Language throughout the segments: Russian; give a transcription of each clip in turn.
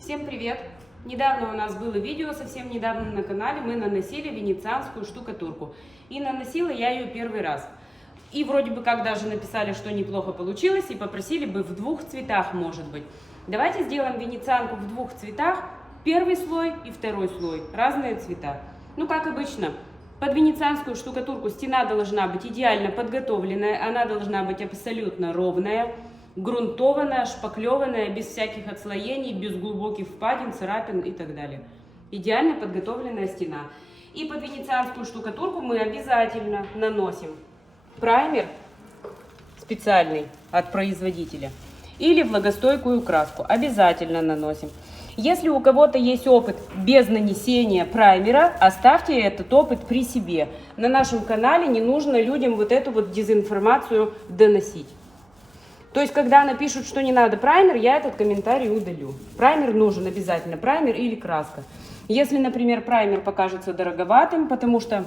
Всем привет! Недавно у нас было видео, совсем недавно на канале, мы наносили венецианскую штукатурку. И наносила я ее первый раз. И вроде бы как даже написали, что неплохо получилось, и попросили бы в двух цветах, может быть. Давайте сделаем венецианку в двух цветах, первый слой и второй слой, разные цвета. Ну, как обычно, под венецианскую штукатурку стена должна быть идеально подготовленная, она должна быть абсолютно ровная, грунтованная, шпаклеванная, без всяких отслоений, без глубоких впадин, царапин и так далее. Идеально подготовленная стена. И под венецианскую штукатурку мы обязательно наносим праймер специальный от производителя или влагостойкую краску. Обязательно наносим. Если у кого-то есть опыт без нанесения праймера, оставьте этот опыт при себе. На нашем канале не нужно людям вот эту вот дезинформацию доносить. То есть, когда напишут, что не надо праймер, я этот комментарий удалю. Праймер нужен обязательно, праймер или краска. Если, например, праймер покажется дороговатым, потому что,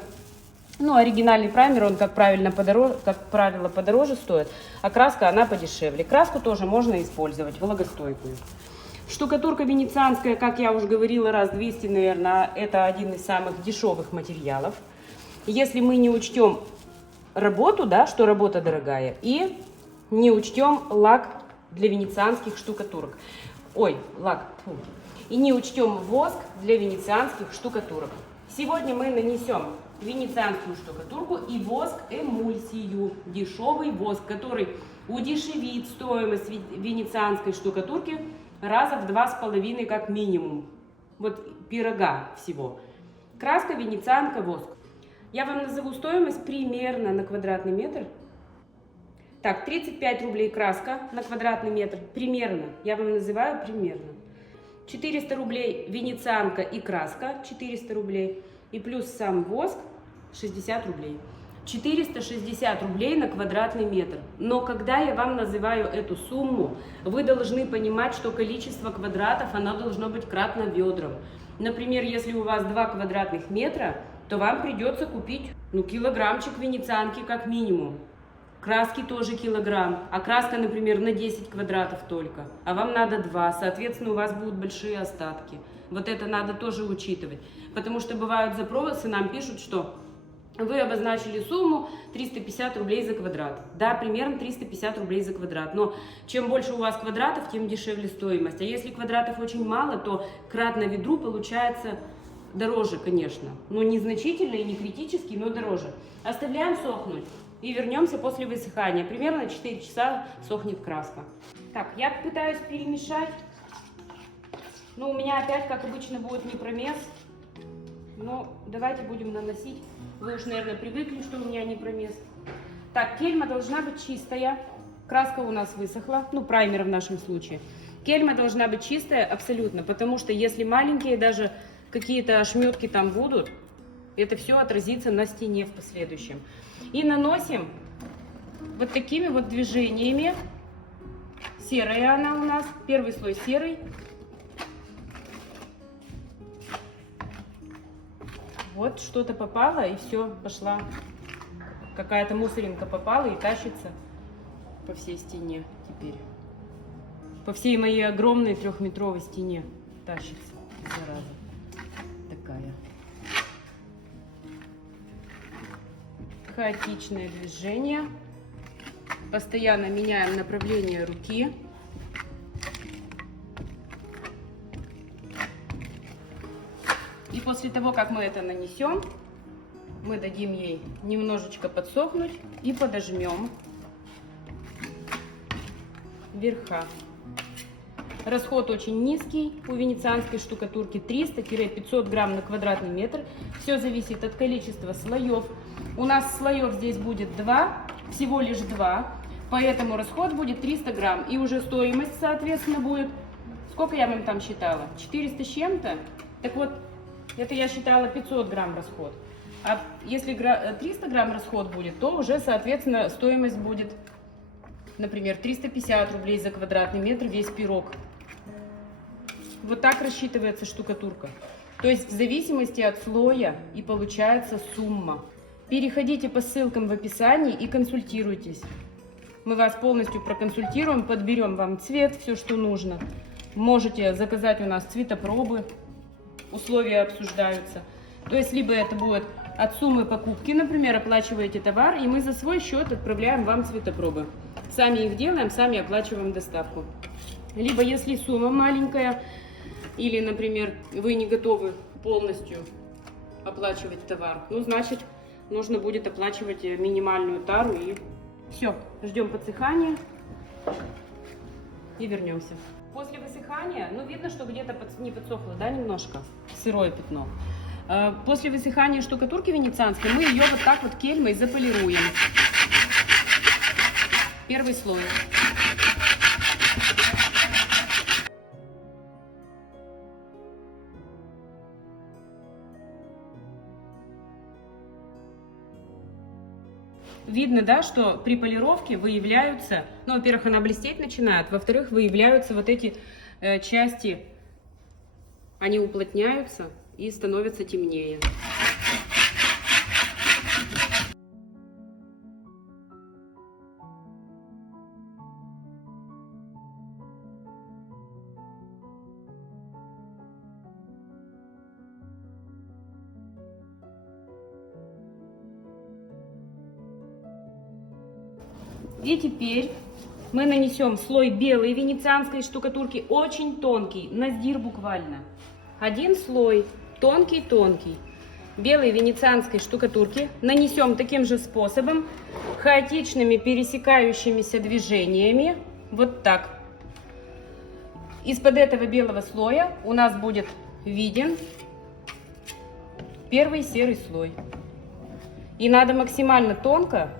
оригинальный праймер, он, как правило, подороже стоит, а краска, она подешевле. Краску тоже можно использовать, влагостойкую. Штукатурка венецианская, как я уже говорила, раз 200, наверное, это один из самых дешевых материалов. Если мы не учтем работу, что работа дорогая, и не учтем лак для венецианских штукатурок. И не учтем воск для венецианских штукатурок. Сегодня мы нанесем венецианскую штукатурку и воск-эмульсию. Дешевый воск, который удешевит стоимость венецианской штукатурки раза в 2,5 как минимум. Вот пирога всего. Краска, венецианка, воск. Я вам назову стоимость примерно на квадратный метр. Так, 35 рублей краска на квадратный метр, примерно, я вам называю примерно. 400 рублей венецианка и краска, 400 рублей, и плюс сам воск, 60 рублей. 460 рублей на квадратный метр. Но когда я вам называю эту сумму, вы должны понимать, что количество квадратов, оно должно быть кратно ведрам. Например, если у вас 2 квадратных метра, то вам придется купить, килограммчик венецианки как минимум. Краски тоже килограмм, а краска, например, на 10 квадратов только, а вам надо 2, соответственно, у вас будут большие остатки. Вот это надо тоже учитывать, потому что бывают запросы, нам пишут, что вы обозначили сумму 350 рублей за квадрат. Да, примерно 350 рублей за квадрат, но чем больше у вас квадратов, тем дешевле стоимость. А если квадратов очень мало, то кратно ведру получается дороже, конечно. Незначительно и не критически, но дороже. Оставляем сохнуть. И вернемся после высыхания. Примерно 4 часа сохнет краска. Так, я пытаюсь перемешать. У меня опять, как обычно, будет не промес. Но давайте будем наносить. Вы уж, наверное, привыкли, что у меня не промес. Так, кельма должна быть чистая. Краска у нас высохла. Праймер в нашем случае. Кельма должна быть чистая абсолютно. Потому что если маленькие даже какие-то ошметки там будут, это все отразится на стене в последующем. И наносим вот такими вот движениями. Серая она у нас. Первый слой серый. Вот что-то попало, и все, пошла. Какая-то мусоринка попала и тащится по всей стене теперь. По всей моей огромной 3-метровой стене тащится, зараза. Такая. Хаотичное движение. Постоянно меняем направление руки. И после того, как мы это нанесем, мы дадим ей немножечко подсохнуть и подожмем верха. Расход очень низкий у венецианской штукатурки, 300-500 грамм на квадратный метр. Все зависит от количества слоев. У нас слоев здесь будет 2, всего лишь 2, поэтому расход будет 300 грамм. И уже стоимость, соответственно, будет, сколько я вам там считала? 400 с чем-то? Так вот, это я считала 500 грамм расход. А если 300 грамм расход будет, то уже, соответственно, стоимость будет, например, 350 рублей за квадратный метр весь пирог. Вот так рассчитывается штукатурка. То есть в зависимости от слоя и получается сумма. Переходите по ссылкам в описании и консультируйтесь. Мы вас полностью проконсультируем, подберем вам цвет, все, что нужно. можете заказать у нас цветопробы, условия обсуждаются. То есть, либо это будет от суммы покупки, например, оплачиваете товар, и мы за свой счет отправляем вам цветопробы. Сами их делаем, сами оплачиваем доставку. Либо, если сумма маленькая, или, например, вы не готовы полностью оплачивать товар, ну, значит, нужно будет оплачивать минимальную тару, и все. Ждем подсыхания и вернемся. После высыхания, ну, видно, что где-то не подсохло, да, немножко, сырое пятно. После высыхания штукатурки венецианской мы ее вот так вот кельмой заполируем. Первый слой. Видно, да, что при полировке выявляются, ну, во-первых, она блестеть начинает, во-вторых, выявляются вот эти части, они уплотняются и становятся темнее. И теперь мы нанесем слой белой венецианской штукатурки, очень тонкий, наздир буквально. Один слой, тонкий-тонкий, белой венецианской штукатурки нанесем таким же способом, хаотичными пересекающимися движениями, вот так. Из-под этого белого слоя у нас будет виден первый серый слой. И надо максимально тонко.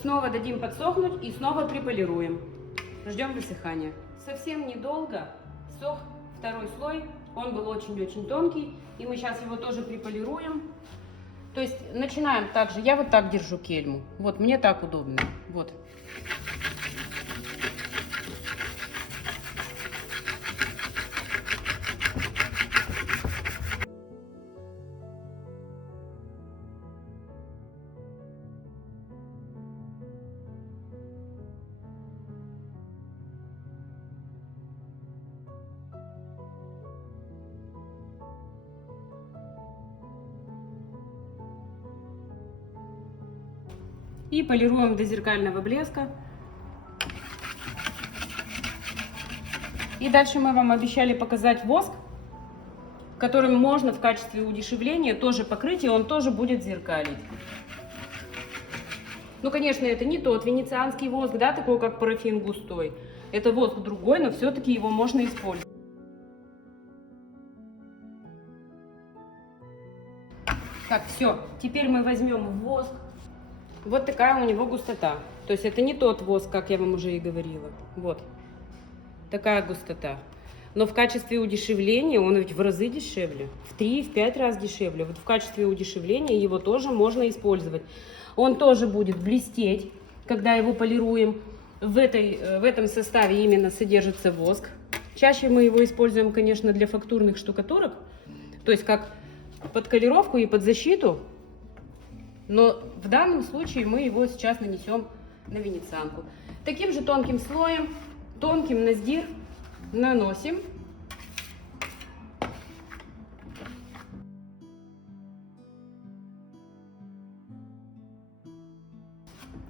Снова дадим подсохнуть и снова приполируем. Ждем высыхания. Совсем недолго сох второй слой. Он был очень-очень тонкий. И мы сейчас его тоже приполируем. То есть начинаем так же. Я вот так держу кельму. Вот, мне так удобно. Вот. И полируем до зеркального блеска. И дальше мы вам обещали показать воск, которым можно в качестве удешевления тоже покрыть, и он тоже будет зеркалить. Ну, конечно, это не тот венецианский воск, да, такой как парафин густой. Это воск другой, но все-таки его можно использовать. Так, все. Теперь мы возьмем воск. Вот такая у него густота. То есть это не тот воск, как я вам уже и говорила. Вот. Такая густота. Но в качестве удешевления он ведь в разы дешевле. В 3-5 раз дешевле. Вот в качестве удешевления его тоже можно использовать. Он тоже будет блестеть, когда его полируем. В этом составе именно содержится воск. Чаще мы его используем, конечно, для фактурных штукатурок. То есть как под колировку и под защиту. Но в данном случае мы его сейчас нанесем на венецианку. Таким же тонким слоем, тонким наздир наносим.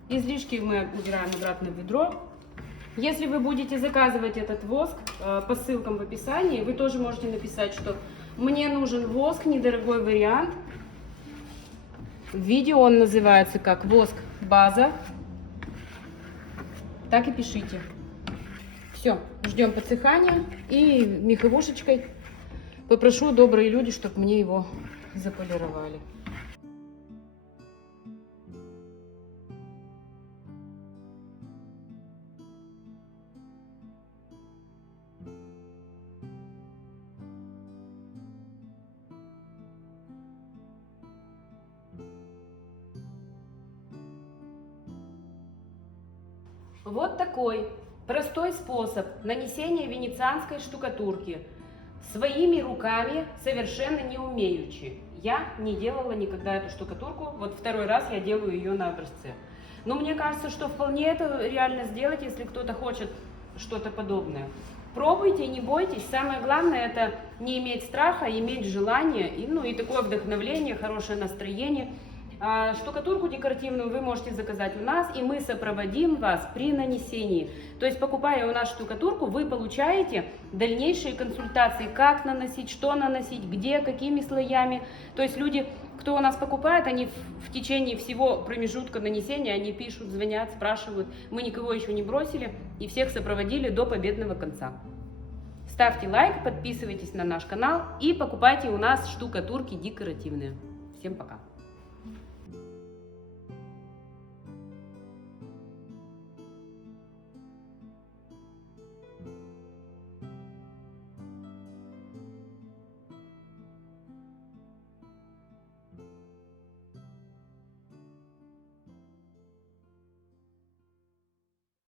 Излишки мы убираем обратно в ведро. Если вы будете заказывать этот воск по ссылкам в описании, вы тоже можете написать, что мне нужен воск, недорогой вариант. В видео он называется как воск база. Так и пишите. Все, ждем подсыхания. И меховушечкой попрошу добрые люди, чтобы мне его заполировали. Вот такой Простой способ нанесения венецианской штукатурки своими руками, совершенно не умеючи. Я не делала никогда эту штукатурку, вот второй раз я делаю ее на образце. Но мне кажется, что вполне это реально сделать, если кто-то хочет что-то подобное. Пробуйте, не бойтесь. Самое главное это не иметь страха, иметь желание, и такое вдохновление, хорошее настроение. Штукатурку декоративную вы можете заказать у нас, и мы сопроводим вас при нанесении. То есть, покупая у нас штукатурку, вы получаете дальнейшие консультации, как наносить, что наносить, где, какими слоями. То есть люди, кто у нас покупает, они в течение всего промежутка нанесения, они пишут, звонят, спрашивают. Мы никого еще не бросили и всех сопроводили до победного конца. Ставьте лайк, подписывайтесь на наш канал и покупайте у нас штукатурки декоративные. Всем пока!